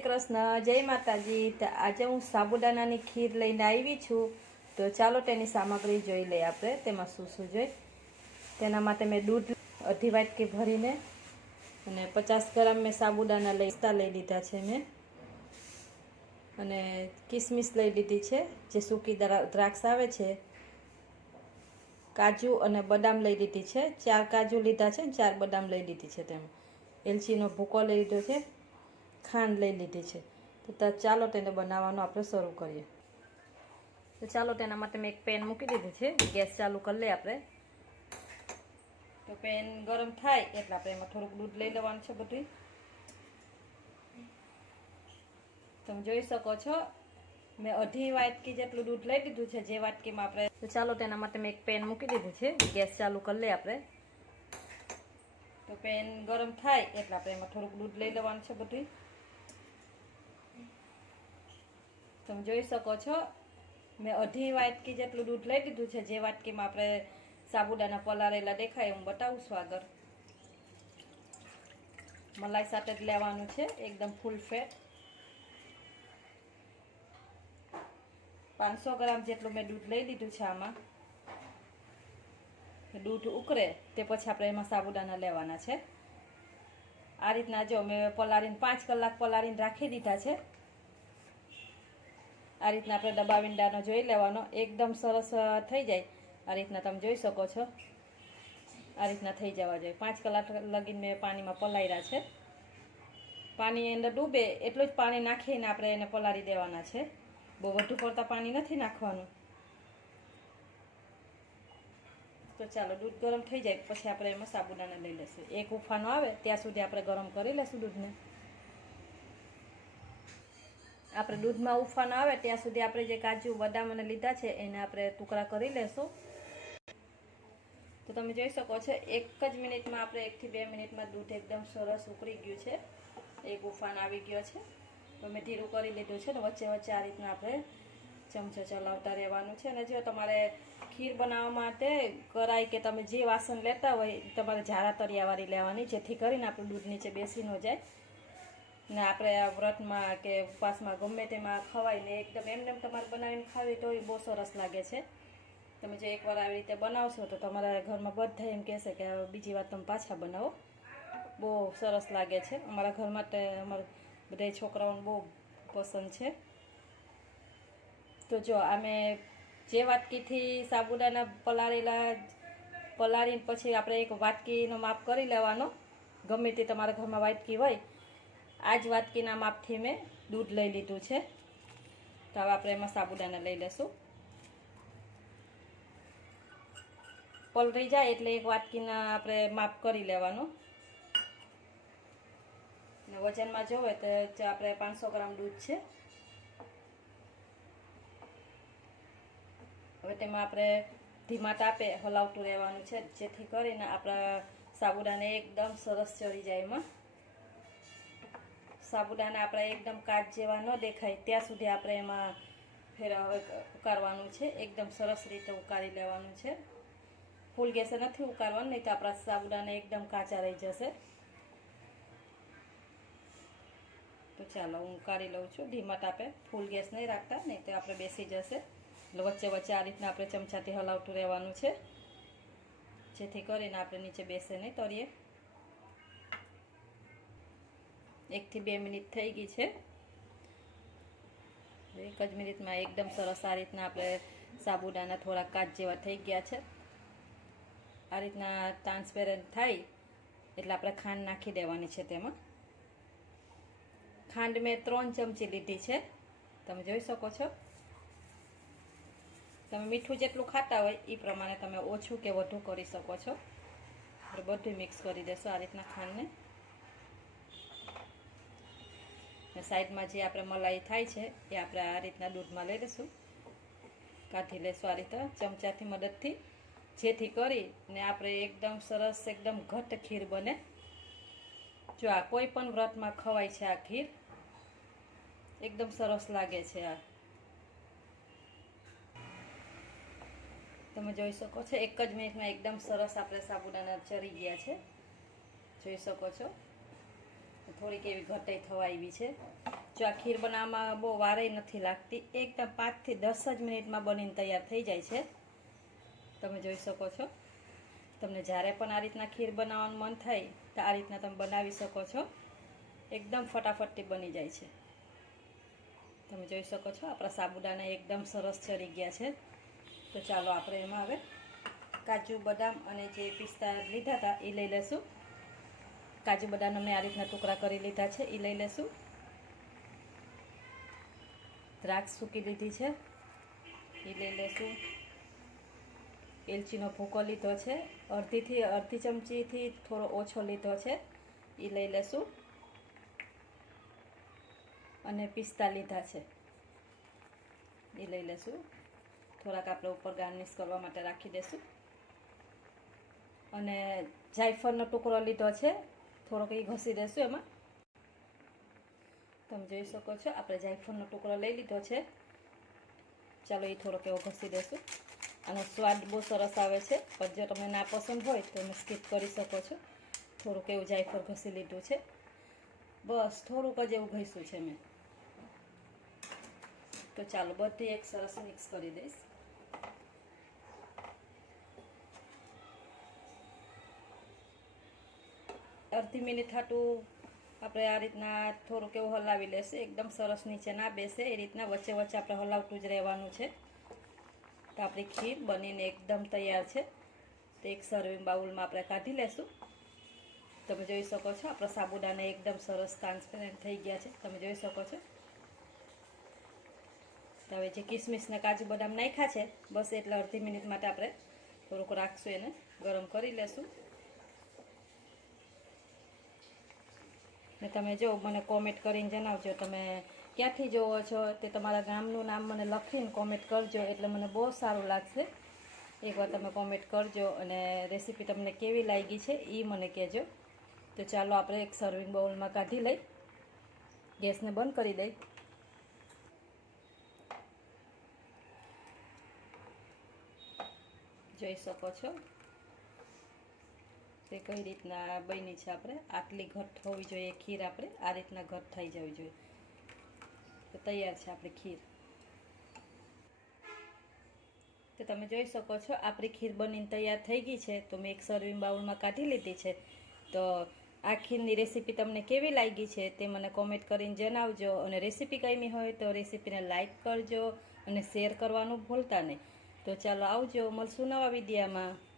શ્રી કૃષ્ણ, જય માતાજી. આજે હું સાબુદાણાની ખીર લઈને આવી છું. તો ચાલો તેની સામગ્રી જોઈ લઈએ આપણે, તેમાં શું શું જોઈ તેના માટે મેં દૂધ અઢી વાટકી ભરીને અને પચાસ ગ્રામ મેં સાબુદાણા લઈતા લઈ લીધા છે મેં. અને કિસમિસ લઈ લીધી છે, જે સૂકી દ્રા- દ્રાક્ષ આવે છે. કાજુ અને બદામ લઈ લીધી છે. ચાર કાજુ લીધા છે ચાર બદામ લઈ લીધી છે તેમાં. એલચીનો ભૂકો લઈ લીધો છે. ખાંડ લઈ લીધી છે. તો ચાલો તેને બનાવવાનું આપણે શરૂ કરીએ. તો ચાલો તેના માટે મેં એક પેન મૂકી દીધું છે. ગેસ ચાલુ કરી લઈએ આપણે. તો પેન ગરમ થાય એટલે આપણે એમાં થોડુંક દૂધ લઈ લેવાનું છે બધું તમે જોઈ શકો છો, મેં અઢી વાટકી જેટલું દૂધ લઈ લીધું છે, જે વાટકીમાં આપણે તો ચાલો તેના માટે મેં એક પેન મૂકી દીધું છે. ગેસ ચાલુ કરી લઈએ આપણે. તો પેન ગરમ થાય એટલે આપણે એમાં થોડુંક દૂધ લઈ લેવાનું છે બધું તમે જોઈ શકો છો. મેં અઢી વાટકી જેટલું દૂધ લઈ લીધું છે. જે વાટકીમાં આપણે સાબુદાના પલાળેલા દેખાય હું બતાવું છું આગળ મલાઈ સાથે જ લેવાનું છે. એકદમ ફૂલ ફેટ પાંચસો ગ્રામ જેટલું મેં દૂધ લઈ લીધું છે આમાં. દૂધ ઉકળે તે પછી આપણે એમાં સાબુદાના લેવાના છે. આ રીતના જો મેં પલાળીને પાંચ કલાક પલાળીને રાખી દીધા છે. આ રીતના આપણે દબાવીને દાનો જોઈ લેવાનો. એકદમ સરસ થઈ જાય. આ રીતના તમે જોઈ શકો છો. આ રીતના થઈ જવા જોઈએ. પાંચ કલાક લગીને મેં પાણીમાં પલાળ્યા છે. પાણી અંદર ડૂબે એટલું જ પાણી નાખીને આપણે એને પલાળી દેવાના છે. બહુ વધુ પડતા પાણી નથી નાખવાનું. તો ચાલો, દૂધ ગરમ થઈ જાય. પછી આપણે એમાં સાબુદાણા લઈ લઈશું એક ઉફાનો આવે, ત્યાં સુધી આપણે ગરમ કરી લઈશું દૂધને. આપણે દૂધમાં ઉફાન આવે, ત્યાં સુધી આપણે જે કાજુ, બદામ અને લીધા છે, એને આપણે ટુકડા કરી લેશું. તો તમે જોઈ શકો છો, એક જ મિનિટમાં આપણે એકથી બે મિનિટમાં દૂધ એકદમ સરસ ઉકળી ગયું છે. એક ઉફાન આવી ગયો છે. તો મેં ધીરું કરી લીધું છે ને વચ્ચે વચ્ચે આ રીતના આપણે ચમચો ચલાવતા રહેવાનું છે. અને જો તમારે ખીર બનાવવા માટે કરાય કે તમે જે વાસણ લેતા હોય તમારે ઝારા તરિયાવાળી લેવાની, જેથી કરીને આપણું દૂધ નીચે બેસી ન જાય. ને આપણે આ વ્રતમાં કે ઉપવાસમાં ગમે તેમાં ખવાય ને એકદમ એમને એમ તમારે બનાવીને ખાવી તો બહુ સરસ લાગે છે. તમે જો એકવાર આવી રીતે બનાવશો તો તમારા ઘરમાં બધા એમ કહેશે કે બીજી વાર તમે પાછા બનાવો. બહુ સરસ લાગે છે. અમારા ઘર માટે અમારા બધા છોકરાઓને બહુ પસંદ છે. તો જો અમે જે વાટકીથી સાબુદાના પલાળેલા પલાળીને પછી આપણે એક વાટકીનો માપ કરી લેવાનો. ગમે તે તમારા ઘરમાં વાટકી હોય આ જ વાટકીના માપથી મેં દૂધ લઈ લીધું છે. તો હવે આપણે એમાં સાબુદાના લઈ લઈશું. પલળી જાય એટલે એક વાટકીના આપણે માપ કરી લેવાનું. ને વજનમાં જોવે તો આપણે પાંચસો ગ્રામ દૂધ છે. હવે તેમાં આપણે ધીમા તાપે હલાવતું રહેવાનું છે. જેથી કરીને આપણા સાબુદાને એકદમ સરસ ચડી જાય એમાં. સાબુદાના આપણા એકદમ કાચ જેવા ન દેખાય, ત્યાં સુધી આપણે એમાં ફેર હવે ઉકાળવાનું છે. એકદમ સરસ રીતે ઉકાળી લેવાનું છે. ફૂલ ગેસે નથી ઉકાળવાનું, નહીં તો આપણા સાબુદાણા એકદમ કાચા રહી જશે. તો ચાલો, હું ઉકાળી લઉં છું. ધીમા તાપે ફૂલ ગેસ નહીં રાખતા, નહીં તો આપણે બેસી જશે. વચ્ચે વચ્ચે આ રીતના આપણે ચમચાથી હલાવતું રહેવાનું છે. જેથી કરીને આપણે નીચે બેસે નહીં તરીએ એકથી બે મિનિટ થઈ ગઈ છે. એક જ મિનિટમાં એકદમ સરસ આ રીતના આપણે સાબુદાના થોડા કાચ જેવા થઈ ગયા છે. આ રીતના ટ્રાન્સપેરન્ટ થાય એટલે આપણે ખાંડ નાખી દેવાની છે તેમાં. ખાંડ મેં ત્રણ ચમચી લીધી છે. તમે જોઈ શકો છો. તમે મીઠું જેટલું ખાતા હોય એ પ્રમાણે તમે ઓછું કે વધુ કરી શકો છો. બધું મિક્સ કરી દેશો આ રીતના ખાંડને. સાઈડમાં જે આપણે મલાઈ થાય છે, એ આપણે આ રીતના દૂધમાં લઈ લઈશું. કાઢી લઈશું આ રીતે, ચમચાથી મદદથી. જેથી કરી ને આપણે એકદમ સરસ, એકદમ ઘટ ખીર બને. જો આ કોઈ પણ વ્રતમાં ખવાય છે આ ખીર, એકદમ સરસ લાગે છે આ. તમે જોઈ શકો છો, એક જ મિનિટમાં એકદમ સરસ આપણે સાબુદાણા ચરી ગયા છે. જોઈ શકો છો. થોડીક એવી ઘટાઈ થવા આવી છે. જો આ ખીર બનાવવામાં બહુ વારેય નથી લાગતી, એકદમ પાંચથી દસ જ મિનિટમાં બનીને તૈયાર થઈ જાય છે. તમે જોઈ શકો છો. તમને જ્યારે પણ આ રીતના ખીર બનાવવાનું મન થાય, તો આ રીતના તમે બનાવી શકો છો. એકદમ ફટાફટથી બની જાય છે. તમે જોઈ શકો છો, આપણા સાબુદાણા એકદમ સરસ ચડી ગયા છે. તો ચાલો આપણે એમાં હવે કાજુ, બદામ અને જે પિસ્તા લીધા હતા, એ લઈ લેશું કાજુ બદામ મેં આ રીતના ટુકડા કરી લીધા છે એ લઈ લેશું. દ્રાક્ષ સૂકી લીધી છે એ લઈ લેશું. એલચીનો ભૂકો લીધો છે, અડધીથી, અડધી ચમચીથી થોડો ઓછો લીધો છે એ લઈ લેશું. અને પિસ્તા લીધા છે એ લઈ લેશું. થોડાક આપણે ઉપર ગાર્નિશ કરવા માટે રાખી દેશું. અને જાયફળનો ટુકડો લીધો છે થોડોક એ ઘસી દેશું એમાં. તમે જોઈ શકો છો, આપણે જાયફળનો ટુકડો લઈ લીધો છે, ચાલો એ થોડોક એવો ઘસી દેશું. આનો સ્વાદ બહુ સરસ આવે છે, પણ જો તમને ના પસંદ હોય તો તમે સ્કીપ કરી શકો છો. થોડુંક એવું જાયફળ ઘસી લીધું છે. બસ, થોડુંક જ એવું ઘસ્યું છે મેં. તો ચાલો બધી એક સરસ મિક્સ કરી દઈશ. અડધી મિનિટ હાટું આપણે આ રીતના થોડુંક એવું હલાવી લેશે. એકદમ સરસ નીચે ના બેસે. એ રીતના વચ્ચે વચ્ચે આપણે હલાવતું જ રહેવાનું છે. તો આપણી ખીર બનીને એકદમ તૈયાર છે. તો એક સર્વિંગ બાઉલમાં આપણે કાઢી લેશું. તમે જોઈ શકો છો, આપણા સાબુદાણા એકદમ સરસ ટ્રાન્સપેરન્ટ થઈ ગયા છે. તમે જોઈ શકો છો. તો હવે જે કિસમિસને કાજુ બદામ નાખ્યા છે, બસ એટલે અડધી મિનિટ માટે આપણે થોડુંક રાખશું એને. ગરમ કરી લેશું. ને તમે જો મને કોમેન્ટ કરીને જણાવજો, તમે ક્યાંથી જોવો છો તે તમારા ગામનું નામ મને લખીને કોમેન્ટ કરજો, એટલે મને બહુ સારું લાગશે. એકવાર તમે કોમેન્ટ કરજો અને રેસીપી તમને કેવી લાગી છે એ મને કહેજો. તો ચાલો આપણે એક સર્વિંગ બાઉલમાં કાઢી લઈ. ગેસને બંધ કરી દઈ. જોઈ શકો છો? તે કઈ રીતના બની છે આપણે? આટલી ઘટ હોવી જોઈએ, ખીર આપણે? આ રીતના ઘટ થઈ જવી જોઈએ. તો તૈયાર છે આપણી ખીર. તો તમે જોઈ શકો છો, આપણી ખીર બનીને તૈયાર થઈ ગઈ છે. તો મેં એક સર્વિંગ બાઉલમાં કાઢી લીધી છે. તો આ ખીરની રેસીપી તમને કેવી લાગી છે તે મને કોમેન્ટ કરીને જણાવજો. અને રેસીપી ગમી હોય તો રેસીપીને લાઈક કરજો અને શેર કરવાનું ભૂલતા નહીં. તો ચાલો આવજો, મળશું નવા વિડીયામાં.